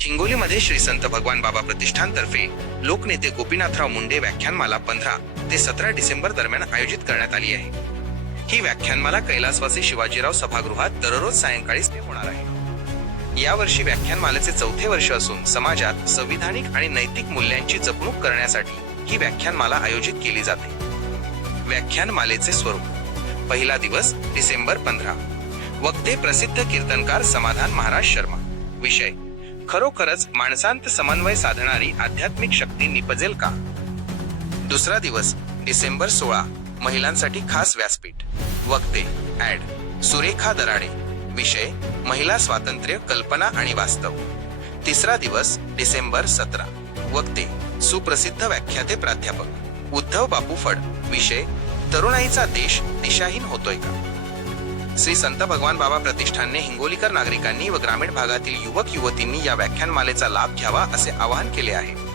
हिंगोलीमध्ये श्री संत भगवान बाबा प्रतिष्ठानतर्फे लोकनेते गोपीनाथराव मुंडे व्याख्यानमाला पंधरा ते सतरा डिसेंबर दरम्यान आयोजित करण्यात आली आहे. ही व्याख्यानमाला कैलासवासी शिवाजीराव सभागृहात दररोज सायंकाळी होणार आहे. यावर्षी व्याख्यानमालेचे चौथे वर्ष असून समाजात संविधानिक आणि नैतिक मूल्यांची जपणूक करण्यासाठी ही व्याख्यानमाला आयोजित केली जाते. व्याख्यानमालेचे स्वरूप पहिला दिवस डिसेंबर पंधरा. वक्ते प्रसिद्ध कीर्तनकार समाधान महाराज शर्मा. विषय खरोखरच माणसांत समन्वय साधणारी आध्यात्मिक शक्ती निपजेल का? दुसरा दिवस डिसेंबर सोळा. महिलांसाठी खास व्यासपीठ. वक्ते ऍड सुरेखा दराडे. विषय महिला स्वातंत्र्य कल्पना आणि वास्तव. तिसरा दिवस डिसेंबर सतरा. वक्ते सुप्रसिद्ध व्याख्याते प्राध्यापक. उद्धव बापू फड. विषय तरुणाईचा देश दिशाहीन होतोय का? श्री संत भगवान बाबा प्रतिष्ठानने हिंगोलीकर नागरिकांनी व ग्रामीण भागातील युवक युवतींनी या व्याख्यानमालेचा लाभ घ्यावा असे आवाहन केले आहे.